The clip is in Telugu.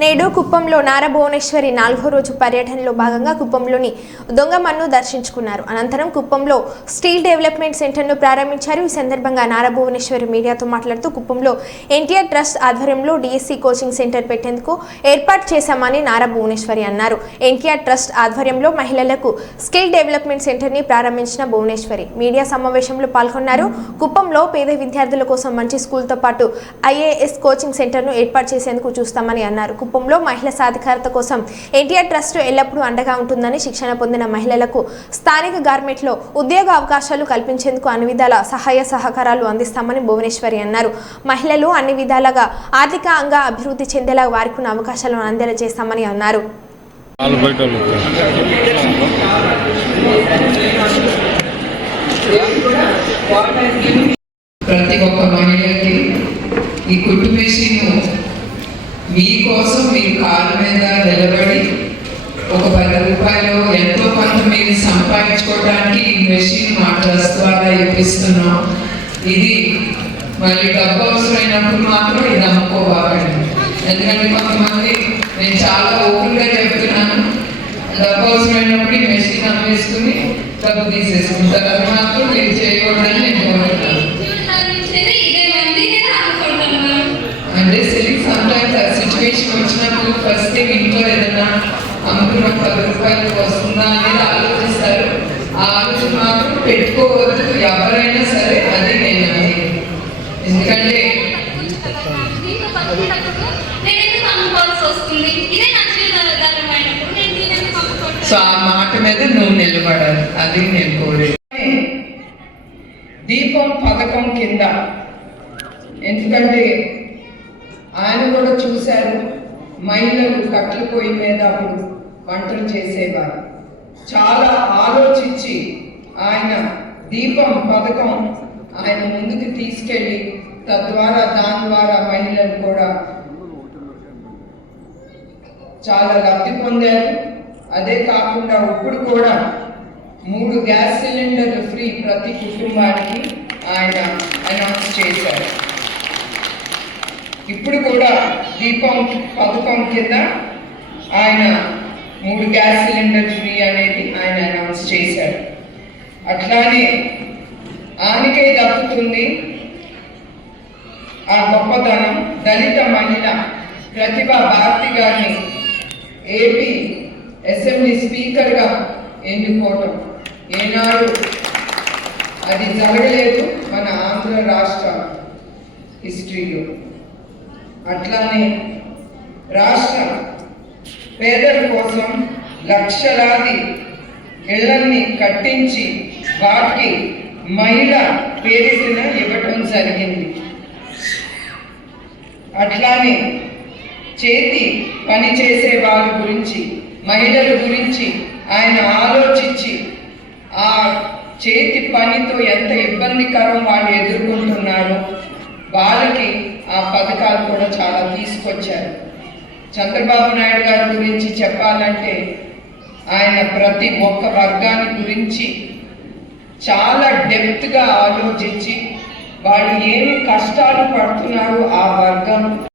నేడు కుప్పంలో నారా భువనేశ్వరి 4వ రోజు పర్యటనలో భాగంగా కుప్పంలోని దొంగమన్ను దర్శించుకున్నారు. అనంతరం కుప్పంలో స్టీల్ డెవలప్మెంట్ సెంటర్ను ప్రారంభించారు. ఈ సందర్భంగా నారా భువనేశ్వరి మీడియాతో మాట్లాడుతూ కుప్పంలో ఎన్టీఆర్ ట్రస్ట్ ఆధ్వర్యంలో డిఎస్సి కోచింగ్ సెంటర్ పెట్టేందుకు ఏర్పాటు చేశామని నారా భువనేశ్వరి అన్నారు. ఎన్టీఆర్ ట్రస్ట్ ఆధ్వర్యంలో మహిళలకు స్కిల్ డెవలప్మెంట్ సెంటర్ని ప్రారంభించిన భువనేశ్వరి మీడియా సమావేశంలో పాల్గొన్నారు. కుప్పంలో పేద విద్యార్థుల కోసం మంచి స్కూల్తో పాటు ఐఏఎస్ కోచింగ్ సెంటర్ను ఏర్పాటు చేసేందుకు చూస్తామని అన్నారు. కుప్పంలో మహిళా సాధికారత కోసం ఎన్టీఆర్ ట్రస్ట్ ఎల్లప్పుడూ అండగా ఉంటుందని, శిక్షణ పొందిన మహిళలకు స్థానిక గార్మెంట్లో ఉద్యోగ అవకాశాలు కల్పించేందుకు అన్ని విధాల సహాయ సహకారాలు అందిస్తామని భువనేశ్వరి అన్నారు. మహిళలు అన్ని విధాలుగా ఆర్థికంగా అభివృద్ధి చెందేలా వారికి ఉన్న అవకాశాలను అందేలా చేస్తామని అన్నారు. ప్రతి ఒక్క మహిళకి ఈ కుటుంబేషిను మీకోసం మీ కాళ్ళ మీద నిలబడి ఒక 10 రూపాయలు ఎంతో కొంత మీరు సంపాదించుకోవడానికి ఈ మెషిన్ మా ట్రస్ట్ ద్వారా ఇప్పిస్తున్నాం. ఇది మళ్ళీ డబ్బు అవసరమైనప్పుడు మాత్రం ఇది అమ్ముకోవాలండి. ఎందుకంటే కొంతమంది నేను చాలా ఓపెన్గా చెప్తున్నాను, డబ్బు అవసరమైనప్పుడు ఈ మెషిన్ అమ్మేసుకుని డబ్బు తీసేసుకుంటారు. అది మాత్రం మీరు చేయకూడదని నేను కోరుతున్నాను. అంటే సమ్టైమ్స్ ఆ సిచ్యువేషన్ వచ్చినప్పుడు ఫస్ట్ థింగ్ ఇంట్లో ఏదైనా అమ్ముకున్న 10 రూపాయలు వస్తుందా అనేది ఆలోచిస్తారు. ఆ ఆలోచన మాత్రం పెట్టుకోవద్దు ఎవరైనా సరే. అది నేను ఎందుకంటే సో ఆ మాట మీద నువ్వు నిలబడాలి, అది నేను కోరేది. దీపం పథకం కింద, ఎందుకంటే ఆయన కూడా చూశారు, మహిళలు కట్ల పొయ్యి మీద అప్పుడు వంటలు చేసేవారు. చాలా ఆలోచించి ఆయన దీపం పథకం ఆయన ముందుకు తీసుకెళ్ళి తద్వారా దాని ద్వారా మహిళలు కూడా చాలా లబ్ధి పొందారు. అదే కాకుండా ఇప్పుడు కూడా 3 గ్యాస్ సిలిండర్లు ఫ్రీ ప్రతి కుటుంబానికి ఆయన అనౌన్స్ చేశారు. ఇప్పుడు కూడా దీపం పథకం కింద ఆయన 3 గ్యాస్ సిలిండర్ ఫ్రీ అనేది ఆయన అనౌన్స్ చేశారు. అట్లానే ఆయనకే దక్కుతుంది ఆ గొప్పతనం. దళిత మహిళ ప్రతిభా భారతి గారిని ఏపీ అసెంబ్లీ స్పీకర్గా ఎన్నుకోవటం ఏనాడు అది జరగలేదు మన ఆంధ్ర రాష్ట్ర హిస్టరీలో. అట్లానే రాష్ట్ర పేదల కోసం లక్షలాది ఇళ్లన్నీ కట్టించి వాటికి మహిళ పేరిటిన ఇవ్వటం జరిగింది. అట్లానే చేతి పని చేసే వాళ్ళ గురించి, మహిళల గురించి ఆయన ఆలోచించి ఆ చేతి పనితో ఎంత ఇబ్బందికరం వాళ్ళు ఎదుర్కొంటున్నారో వాళ్ళకి ఆ పథకాలు కూడా చాలా తీసుకొచ్చారు. చంద్రబాబు నాయుడు గారి గురించి చెప్పాలంటే ఆయన ప్రతి ఒక్క వర్గాన్ని గురించి చాలా డెప్త్గా ఆలోచించి వాళ్ళు ఏమి కష్టాలు పడుతున్నారో ఆ వర్గం